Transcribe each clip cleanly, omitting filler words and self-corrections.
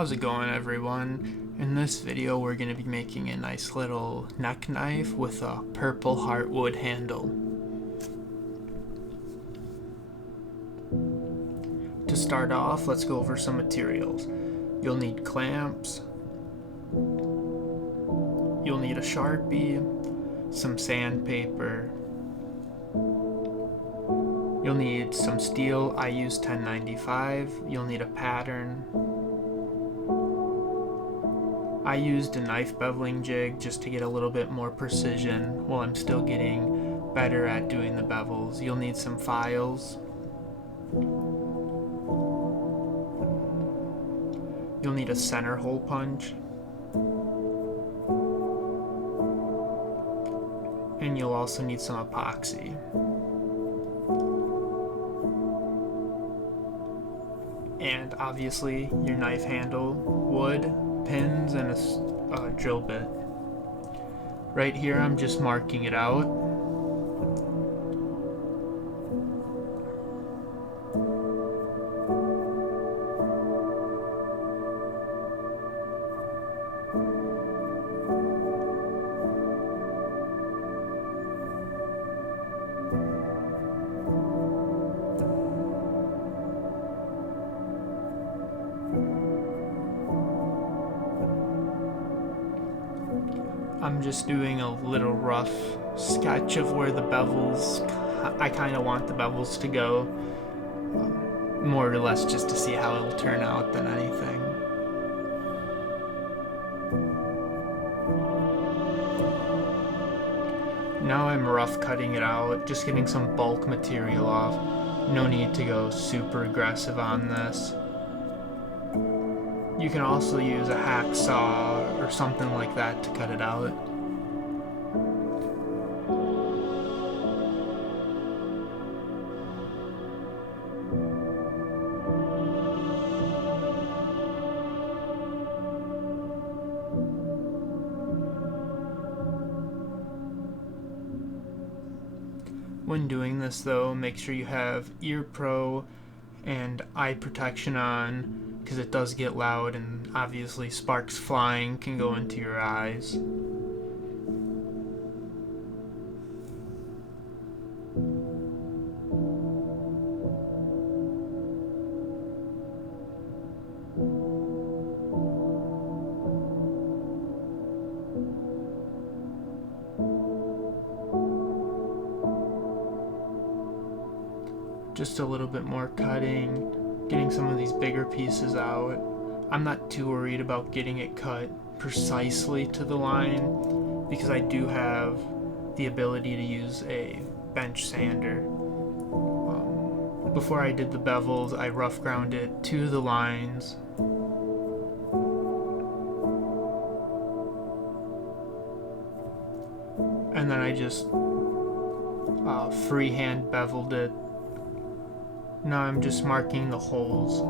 How's it going, everyone? In this video we're going to be making a nice little neck knife with a purple heartwood handle. To start off, let's go over some materials. You'll need clamps, you'll need a Sharpie, some sandpaper, you'll need some steel. I use 1095. You'll need a pattern. I used a knife beveling jig just to get a little bit more precision while I'm still getting better at doing the bevels. You'll need some files. You'll need a center hole punch. And you'll also need some epoxy. And obviously your knife handle, wood, pins, and a drill bit. Right here I'm just marking it out. I'm just doing a little rough sketch of where the bevels, I kind of want the bevels to go, more or less just to see how it'll turn out than anything. Now I'm rough cutting it out, just getting some bulk material off. No need to go super aggressive on this. You can also use a hacksaw or something like that to cut it out. When doing this though, make sure you have ear pro and eye protection on, because it does get loud and obviously sparks flying can go into your eyes. Just a little bit more cutting, getting some of these bigger pieces out. I'm not too worried about getting it cut precisely to the line because I do have the ability to use a bench sander. Before I did the bevels, I rough ground it to the lines. And then I just freehand beveled it. Now I'm just marking the holes.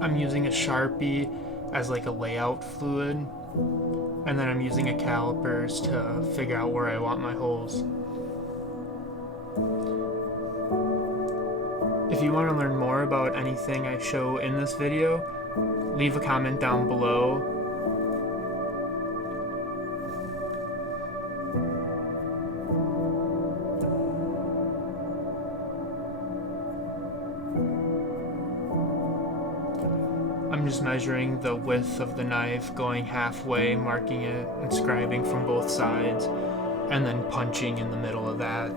I'm using a Sharpie as like a layout fluid, and then I'm using a calipers to figure out where I want my holes. If you want to learn more about anything I show in this video, leave a comment down below. I'm just measuring the width of the knife, going halfway, marking it, and scribing from both sides, and then punching in the middle of that.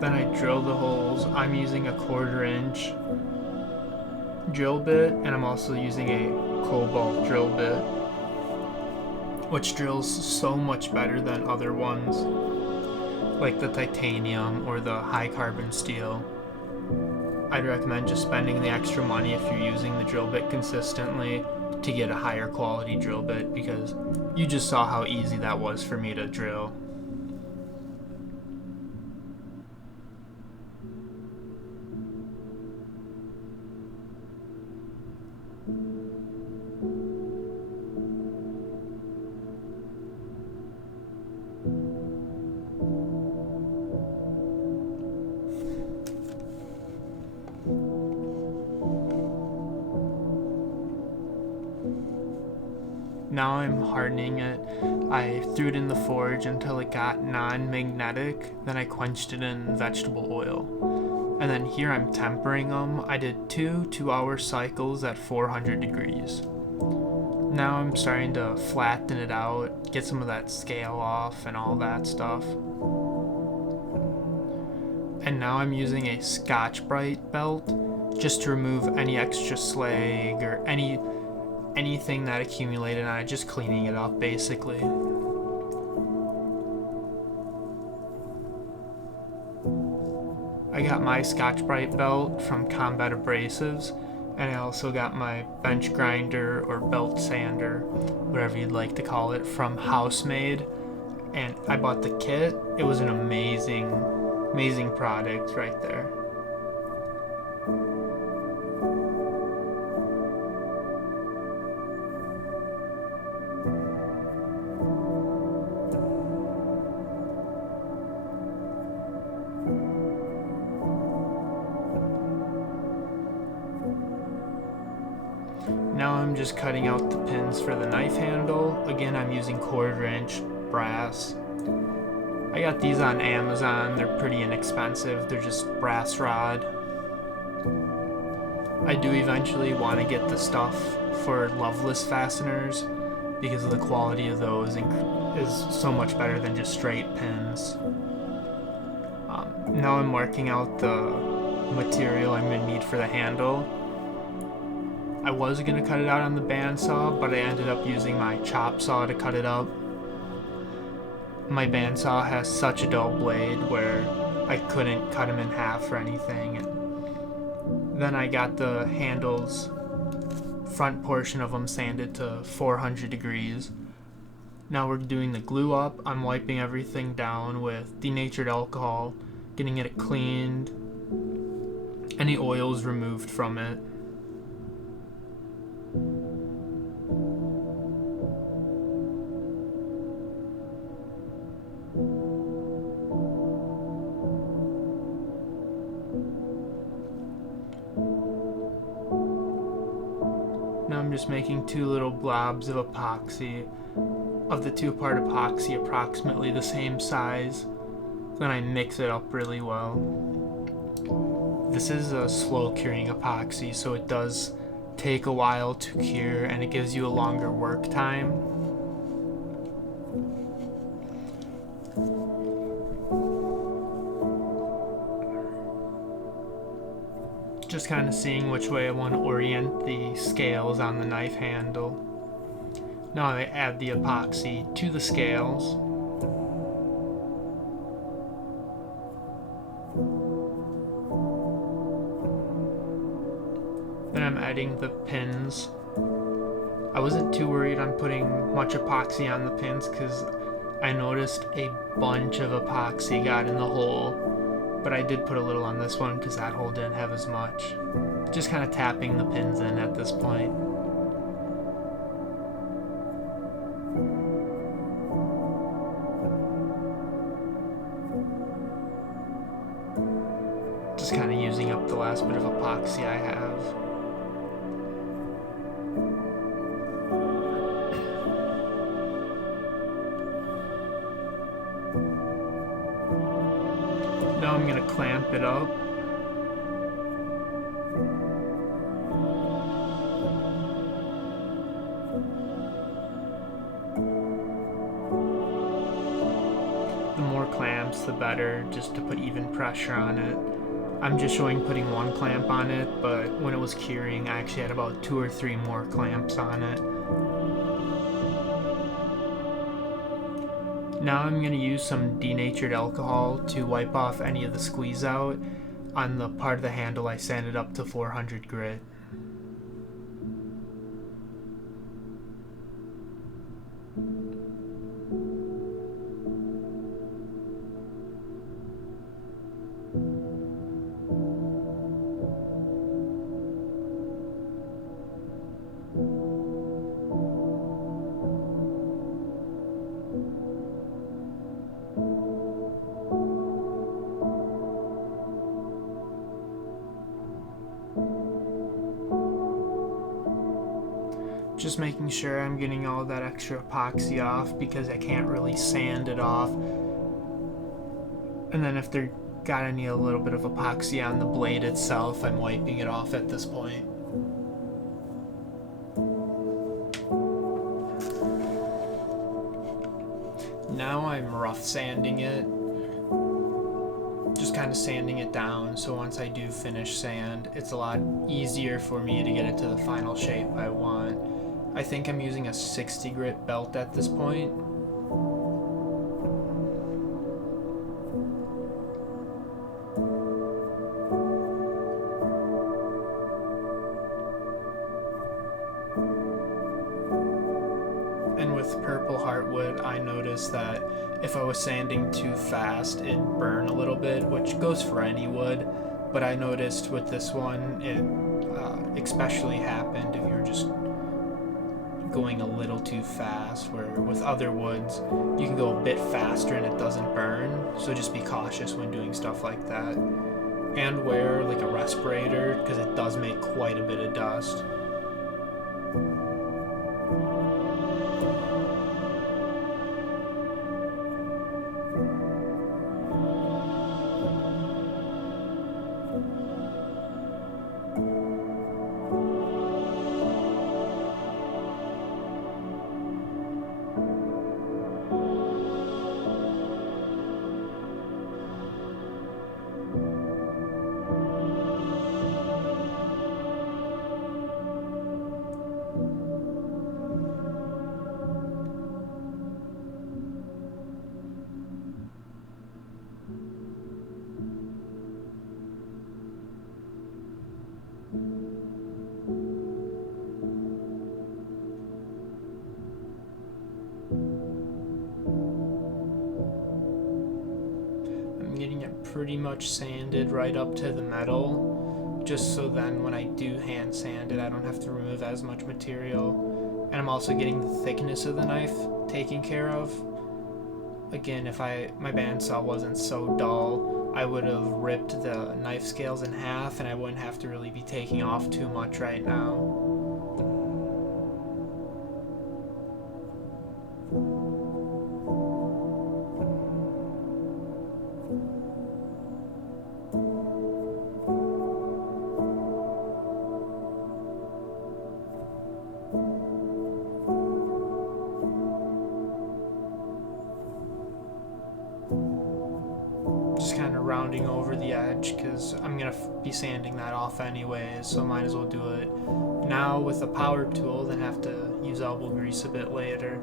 Then I drill the holes. I'm using a 1/4 inch drill bit, and I'm also using a cobalt drill bit, which drills so much better than other ones like the titanium or the high carbon steel. I'd recommend just spending the extra money if you're using the drill bit consistently to get a higher quality drill bit, because you just saw how easy that was for me to drill. Now I'm hardening it. I threw it in the forge until it got non-magnetic, then I quenched it in vegetable oil. And then here I'm tempering them. I did 2 2-hour cycles at 400 degrees. Now I'm starting to flatten it out, get some of that scale off and all that stuff. And now I'm using a Scotch-Brite belt just to remove any extra slag or anything that accumulated on it, just cleaning it up basically. I got my Scotch-Brite belt from Combat Abrasives, and I also got my bench grinder or belt sander, whatever you'd like to call it, from Housemade. And I bought the kit. It was an amazing product right there. Now I'm just cutting out the pins for the knife handle. Again, I'm using 1/4" brass. I got these on Amazon. They're pretty inexpensive. They're just brass rod. I do eventually want to get the stuff for loveless fasteners because of the quality of those is so much better than just straight pins. Now I'm marking out the material I'm going to need for the handle. I was going to cut it out on the bandsaw, but I ended up using my chop saw to cut it up. My bandsaw has such a dull blade where I couldn't cut them in half or anything. And then I got the handles, front portion of them sanded to 400 degrees. Now we're doing the glue up. I'm wiping everything down with denatured alcohol, getting it cleaned, any oils removed from it. Now I'm just making 2 little blobs of epoxy, of the 2-part epoxy approximately the same size. Then I mix it up really well. This is a slow curing epoxy, so it does take a while to cure and it gives you a longer work time. Just kind of seeing which way I want to orient the scales on the knife handle. Now I add the epoxy to the scales. Then I'm adding the pins. I wasn't too worried on putting much epoxy on the pins because I noticed a bunch of epoxy got in the hole. But I did put a little on this one because that hole didn't have as much. Just kind of tapping the pins in at this point. Just kind of using up the last bit of epoxy I have. Now I'm going to clamp it up. The more clamps, the better, just to put even pressure on it. I'm just showing putting 1 clamp on it, but when it was curing, I actually had about 2 or 3 more clamps on it. Now I'm going to use some denatured alcohol to wipe off any of the squeeze out on the part of the handle I sanded up to 400 grit. just making sure I'm getting all that extra epoxy off because I can't really sand it off. And then if there got any a little bit of epoxy on the blade itself, I'm wiping it off at this point. Now I'm rough sanding it, just kind of sanding it down, so once I do finish sand, it's a lot easier for me to get it to the final shape I want. I think I'm using a 60 grit belt at this point. And with purple heartwood, I noticed that if I was sanding too fast, it'd burn a little bit, which goes for any wood. But I noticed with this one, it especially happened if you're just going a little too fast, where with other woods, you can go a bit faster and it doesn't burn. So just be cautious when doing stuff like that. And wear like a respirator, because it does make quite a bit of dust. Getting it pretty much sanded right up to the metal, just so then when I do hand sand it, I don't have to remove as much material. And I'm also getting the thickness of the knife taken care of. Again, if my bandsaw wasn't so dull, I would have ripped the knife scales in half and I wouldn't have to really be taking off too much right now. Just kind of rounding over the edge because I'm going to be sanding that off anyways, so might as well do it now with a power tool, then have to use elbow grease a bit later.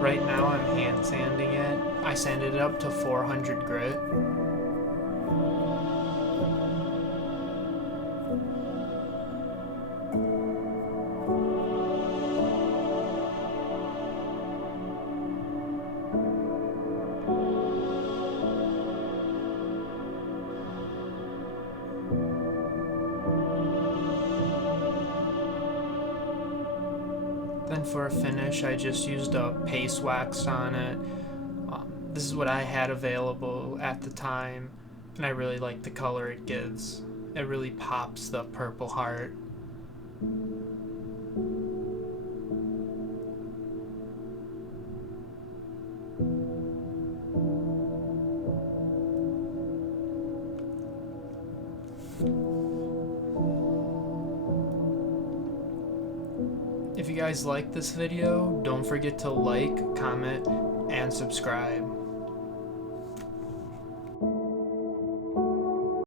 Right now I'm hand sanding it. I sanded it up to 400 grit. Then for a finish, I just used a paste wax on it. This is what I had available at the time, and I really like the color it gives. It really pops the Purple Heart. If you guys like this video, don't forget to like, comment, and subscribe.